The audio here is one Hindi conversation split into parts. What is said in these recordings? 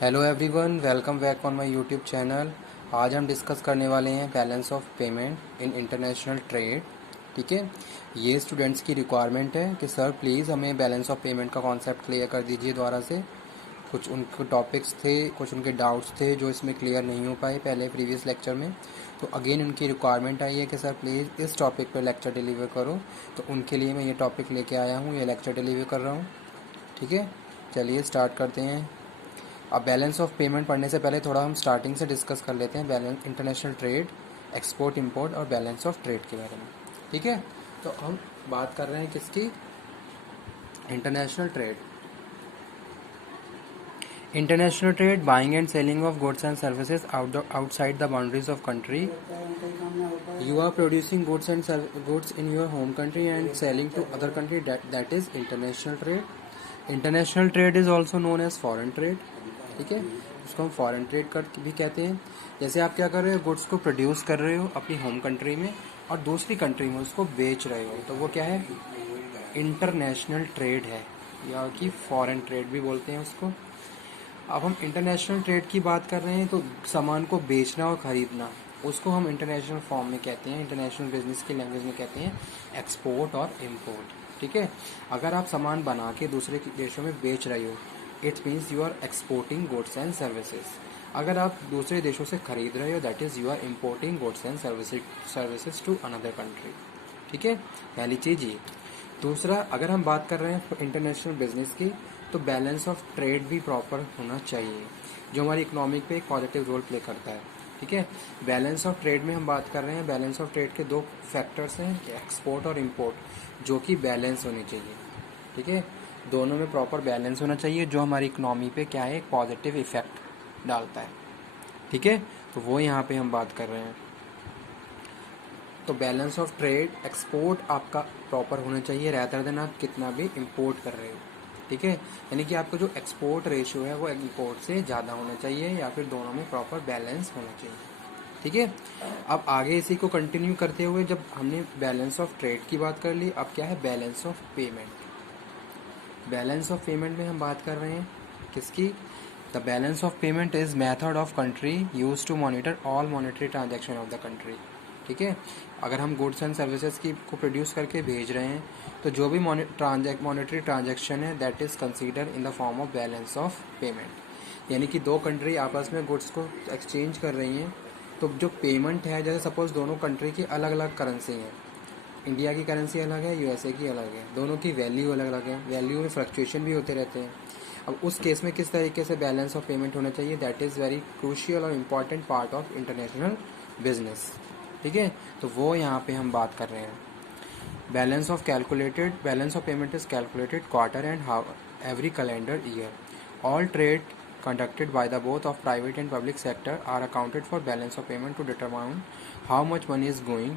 Hello everyone, welcome back on my YouTube channel. आज हम डिस्कस करने वाले हैं balance of payment in international trade. ठीक है, ये स्टूडेंट्स की रिक्वायरमेंट है कि सर प्लीज़ हमें बैलेंस ऑफ पेमेंट का कॉन्सेप्ट क्लियर कर दीजिए दोबारा से। कुछ उनके टॉपिक्स थे, कुछ उनके डाउट्स थे जो इसमें क्लियर नहीं हो पाए पहले प्रीवियस लेक्चर में। तो अगेन उनकी रिक्वायरमेंट आई है कि सर प्लीज़ इस टॉपिक पर लेक्चर डिलीवर करो। तो उनके लिए मैं ये टॉपिक लेके आया हूँ, ये लेक्चर डिलीवर कर रहा हूँ। ठीक है, चलिए स्टार्ट करते हैं। अब बैलेंस ऑफ पेमेंट पढ़ने से पहले थोड़ा हम स्टार्टिंग से डिस्कस कर लेते हैं balance international trade, export import और बैलेंस ऑफ ट्रेड के बारे में। ठीक है, तो हम बात कर रहे हैं किसकी? International trade. International trade, buying and selling of goods and services outside the boundaries of country. You are producing goods in your home country and selling to other country, that is international trade. International trade is also known as foreign trade. ठीक है, उसको हम फॉरेन ट्रेड कर भी कहते हैं। जैसे आप क्या कर रहे हो, गुड्स को प्रोड्यूस कर रहे हो अपनी होम कंट्री में और दूसरी कंट्री में उसको बेच रहे हो, तो वो क्या है? इंटरनेशनल ट्रेड है, या कि फॉरेन ट्रेड भी बोलते हैं उसको। अब हम इंटरनेशनल ट्रेड की बात कर रहे हैं, तो सामान को बेचना और ख़रीदना, उसको हम इंटरनेशनल फॉर्म में कहते हैं, इंटरनेशनल बिजनेस की लैंग्वेज में कहते हैं एक्सपोर्ट और इम्पोर्ट। ठीक है, अगर आप सामान बना के दूसरे देशों में बेच रहे हो, it means you are exporting goods and services. अगर आप दूसरे देशों से खरीद रहे हो, that is you are importing goods and services to another country. ठीक है, पहली चीज़ ये। दूसरा, अगर हम बात कर रहे हैं इंटरनेशनल बिजनेस की, तो बैलेंस ऑफ ट्रेड भी प्रॉपर होना चाहिए, जो हमारी इकोनॉमिक पे एक पॉजिटिव रोल प्ले करता है। ठीक है, बैलेंस ऑफ ट्रेड में हम बात कर रहे हैं, बैलेंस ऑफ ट्रेड के दो फैक्टर्स हैं, एक्सपोर्ट और इम्पोर्ट, जो कि बैलेंस होनी चाहिए। ठीक है, दोनों में प्रॉपर बैलेंस होना चाहिए, जो हमारी इकोनॉमी पे क्या है, एक पॉजिटिव इफेक्ट डालता है। ठीक है, तो वो यहाँ पे हम बात कर रहे हैं। तो बैलेंस ऑफ ट्रेड, एक्सपोर्ट आपका प्रॉपर होना चाहिए, रैदर देन आप कितना भी इंपोर्ट कर रहे हो। ठीक है, यानी कि आपका जो एक्सपोर्ट रेशियो है वो इंपोर्ट से ज़्यादा होना चाहिए, या फिर दोनों में प्रॉपर बैलेंस होना चाहिए। ठीक है, अब आगे इसी को कंटिन्यू करते हुए, जब हमने बैलेंस ऑफ ट्रेड की बात कर ली, अब क्या है balance of payment. Balance of payment में हम बात कर रहे हैं किसकी? The balance of payment is method of country use to monitor all monetary transaction of the country. ठीक है, अगर हम गुड्स एंड सर्विसेज की को प्रोड्यूस करके भेज रहे हैं, तो जो भी मॉनेटरी ट्रांजेक्शन है, that is consider in the form of balance of payment. यानी कि दो कंट्री आपस में गुड्स को एक्सचेंज कर रही हैं, तो जो पेमेंट है, जैसे सपोज दोनों कंट्री की अलग अलग करेंसी है, इंडिया की करेंसी अलग है, यूएसए की अलग है, दोनों की वैल्यू अलग अलग है, वैल्यू में फ्लक्चुएशन भी होते रहते हैं। अब उस केस में किस तरीके से बैलेंस ऑफ पेमेंट होना चाहिए, दैट इज़ वेरी क्रूशियल और important part of international business. ठीक है, तो वो यहाँ पे हम बात कर रहे हैं। Balance of payment is calculated quarter and how every calendar year. All trade conducted by the both of private and public sector are accounted for balance of payment to determine how much money is going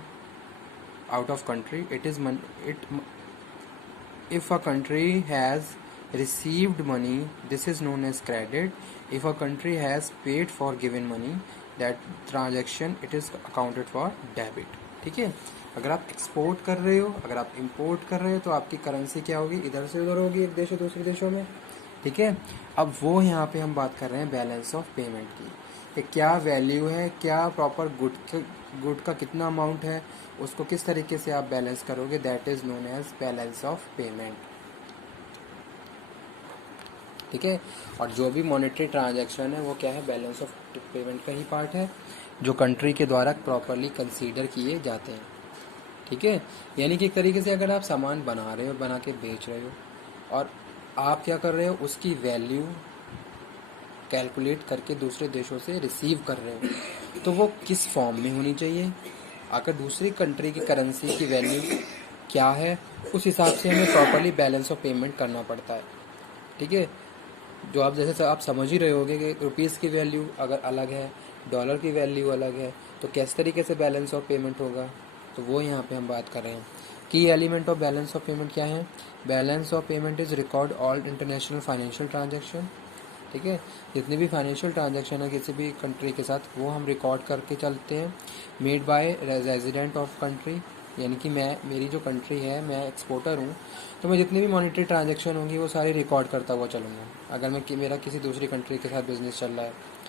out of country. If a country has received money, this is known as credit. If a country has paid for given money, that transaction it is accounted for debit. ठीक है, अगर आप एक्सपोर्ट कर रहे हो, अगर आप इंपोर्ट कर रहे हो, तो आपकी करेंसी क्या होगी, इधर से उधर होगी, एक देश से दूसरे देशों में। ठीक है, अब वो यहाँ पे हम बात कर रहे हैं बैलेंस ऑफ पेमेंट की, कि क्या वैल्यू है, क्या प्रॉपर गुड का कितना अमाउंट है, उसको किस तरीके से आप बैलेंस करोगे, that is known as balance of payment. ठीक है, और जो भी मॉनेटरी ट्रांजैक्शन है वो क्या है, बैलेंस ऑफ पेमेंट का ही पार्ट है, जो कंट्री के द्वारा प्रॉपरली कंसीडर किए जाते हैं। ठीक है, यानी कि एक तरीके से अगर आप सामान बना रहे हो, बना के बेच रहे हो, और आप क्या कर रहे हो, उसकी वैल्यू कैलकुलेट करके दूसरे देशों से रिसीव कर रहे हो, तो वो किस फॉर्म में होनी चाहिए, अगर दूसरी कंट्री की करेंसी की वैल्यू क्या है, उस हिसाब से हमें प्रॉपरली बैलेंस ऑफ पेमेंट करना पड़ता है। ठीक है, जो आप जैसे आप समझ ही रहे होगे कि रुपीज़ की वैल्यू अगर अलग है, डॉलर की वैल्यू अलग है, तो किस तरीके से बैलेंस ऑफ पेमेंट होगा, तो वो यहाँ पे हम बात कर रहे हैं। की element of balance of payment क्या है? Balance of payment is record all international financial transaction. ठीक है, जितने भी फाइनेंशियल ट्रांजैक्शन है किसी भी कंट्री के साथ, वो हम रिकॉर्ड करके चलते हैं, made by resident of country, यानी कि मेरी जो कंट्री है, मैं एक्सपोर्टर हूँ, तो मैं जितनी भी मॉनेटरी ट्रांजैक्शन होंगी वो सारी रिकॉर्ड करता हुआ चलूँगा अगर मेरा किसी दूसरी कंट्री के साथ बिजनेस चल रहा है।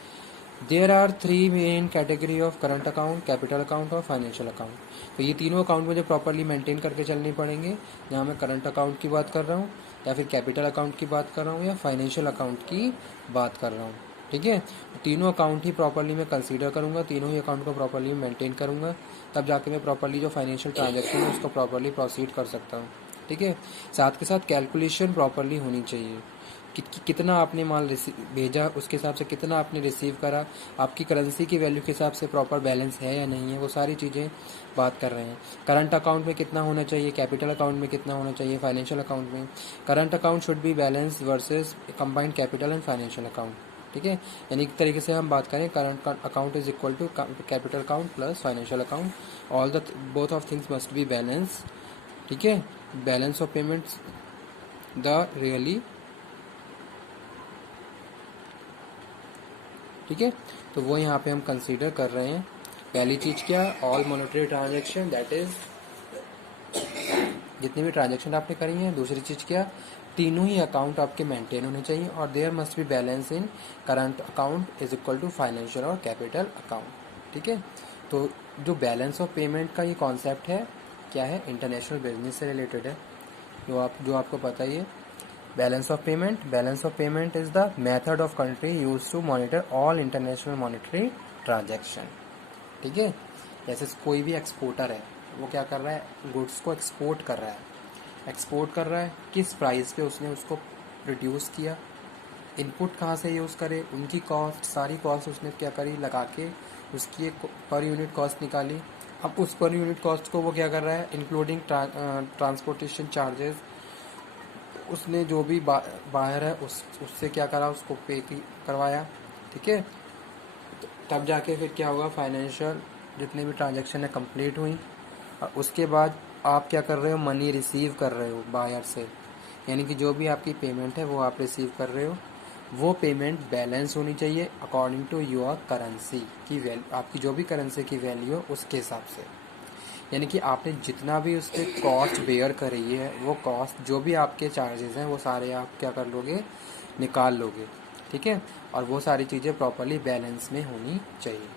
There are three main category of current account, capital account और फाइनेंशियल अकाउंट। तो ये तीनों अकाउंट मुझे प्रॉपरली मेंटेन करके चलने पड़ेंगे, जहाँ मैं करंट अकाउंट की बात कर रहा हूँ, या फिर कैपिटल अकाउंट की बात कर रहा हूँ, या फाइनेंशियल अकाउंट की बात कर रहा हूँ। ठीक है, तीनों अकाउंट ही प्रॉपरली मैं कंसीडर करूँगा, तीनों ही अकाउंट को प्रॉपरली मेंटेन करूँगा, तब जाके मैं प्रॉपरली जो फाइनेंशियल ट्रांजैक्शन है उसको प्रॉपरली प्रोसीड कर सकता हूँ। ठीक है, साथ के साथ कैलकुलेशन प्रॉपरली होनी चाहिए कितना आपने माल भेजा, उसके हिसाब से कितना आपने रिसीव करा, आपकी करेंसी की वैल्यू के हिसाब से प्रॉपर बैलेंस है या नहीं है, वो सारी चीज़ें बात कर रहे हैं। करंट अकाउंट में कितना होना चाहिए, कैपिटल अकाउंट में कितना होना चाहिए, फाइनेंशियल अकाउंट में। Current account should be balance versus combined capital and financial account. ठीक है, यानी एक तरीके से हम बात करें, current account is equal to capital account plus financial account, all the both of things must be balance. ठीक है, balance of payments the really. ठीक है, तो वो यहाँ पे हम कंसीडर कर रहे हैं। पहली चीज़ क्या, all monetary transaction, that is जितनी भी ट्रांजैक्शन आपने करी हैं। दूसरी चीज़ क्या, तीनों ही अकाउंट आपके मेंटेन होने चाहिए, और there must be balance in current account is equal to financial और कैपिटल अकाउंट। ठीक है, तो जो बैलेंस ऑफ पेमेंट का ये कॉन्सेप्ट है, क्या है, इंटरनेशनल बिजनेस से रिलेटेड है, जो आपको पता ही है। Balance of payment is the method of country use to monitor all international monetary transaction. ठीक है, जैसे कोई भी एक्सपोर्टर है, वो क्या कर रहा है, गुड्स को एक्सपोर्ट कर रहा है, किस प्राइस पे उसने उसको प्रोड्यूस किया, इनपुट कहाँ से यूज़ करे, उनकी कॉस्ट, सारी कॉस्ट उसने क्या करी, लगा के उसकी एक पर यूनिट कॉस्ट निकाली। अब उस पर यूनिट कॉस्ट को वो क्या कर रहा है, इंक्लूडिंग ट्रांसपोर्टेशन चार्जेस, उसने जो भी बाहर है उससे क्या करा, उसको पे करवाया। ठीक है, तब जाके फिर क्या होगा, फाइनेंशियल जितनी भी ट्रांजैक्शन है कंप्लीट हुई, और उसके बाद आप क्या कर रहे हो, मनी रिसीव कर रहे हो बायर से, यानी कि जो भी आपकी पेमेंट है वो आप रिसीव कर रहे हो, वो पेमेंट बैलेंस होनी चाहिए अकॉर्डिंग टू योर करेंसी की वैल्यू, आपकी जो भी करेंसी की वैल्यू हो उसके हिसाब से। यानी कि आपने जितना भी उसके कॉस्ट बेयर करी है, वो कॉस्ट जो भी आपके चार्जेस हैं वो सारे आप क्या कर लोगे, निकाल लोगे। ठीक है, और वो सारी चीज़ें प्रॉपरली बैलेंस में होनी चाहिए।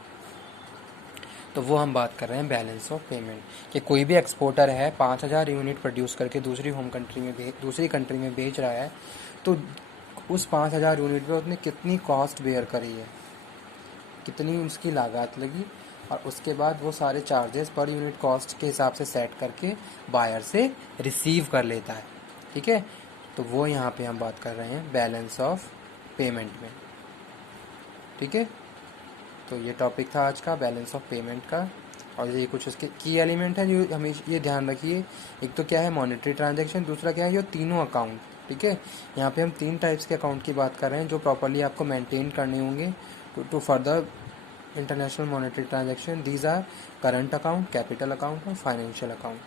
तो वो हम बात कर रहे हैं बैलेंस ऑफ पेमेंट, कि कोई भी एक्सपोर्टर है 5000 यूनिट प्रोड्यूस करके दूसरी कंट्री में बेच रहा है, तो उस 5000 यूनिट पे उसने कितनी कॉस्ट बेयर करी है, कितनी उसकी लागत लगी, और उसके बाद वो सारे चार्जेस पर यूनिट कॉस्ट के हिसाब से सेट करके बायर से रिसीव कर लेता है। ठीक है, तो वो यहाँ पे हम बात कर रहे हैं बैलेंस ऑफ पेमेंट में। ठीक है, तो ये टॉपिक था आज का, बैलेंस ऑफ पेमेंट का, और ये कुछ उसके की एलिमेंट है जो हमें ये ध्यान रखिए। एक तो क्या है, मॉनेटरी ट्रांजैक्शन, दूसरा क्या है, ये तीनों अकाउंट। ठीक है, यहाँ पे हम 3 टाइप्स के अकाउंट की बात कर रहे हैं जो प्रॉपरली आपको मेंटेन करने होंगे to further international monetary transaction. These are current account, capital account और फाइनेंशियल अकाउंट।